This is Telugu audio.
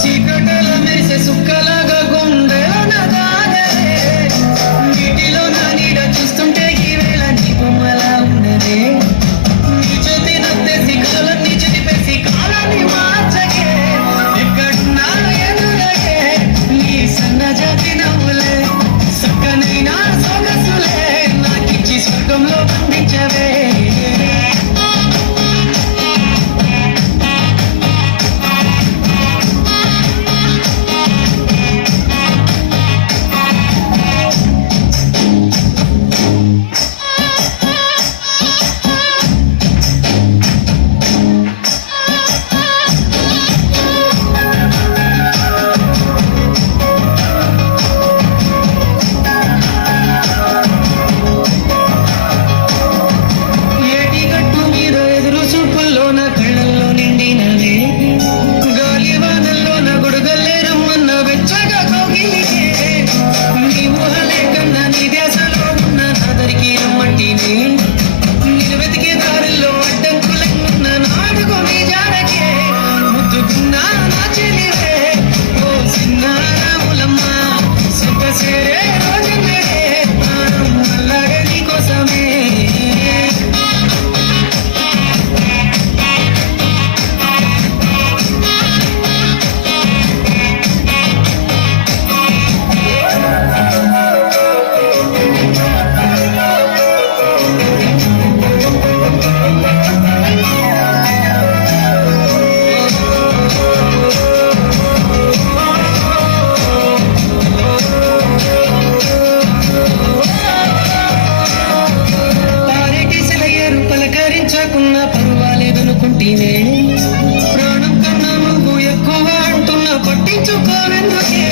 చీకటల మెరిసే సుక్కలాగా గుండెలోన దాగలే నీటిలో నా నీడ చూస్తుంటే ఈ వేళ నీ బొమ్మలా ఉన్నదే నీ చేతి నత్తేసి కాలాన్ని చెడిపేసి కాలాన్ని మార్చకే ఎక్కడున్నా ఎదురగే నీ సన్నజాతి నవ్వులే సక్కనైనా సొగసులే నాకిచ్చి స్వర్గంలో బంధించవే పర్వాలేదనుకుంటేనే ప్రాణం కన్నా నువ్వు ఎక్కువ అంటున్నా పట్టించుకోవెందుకే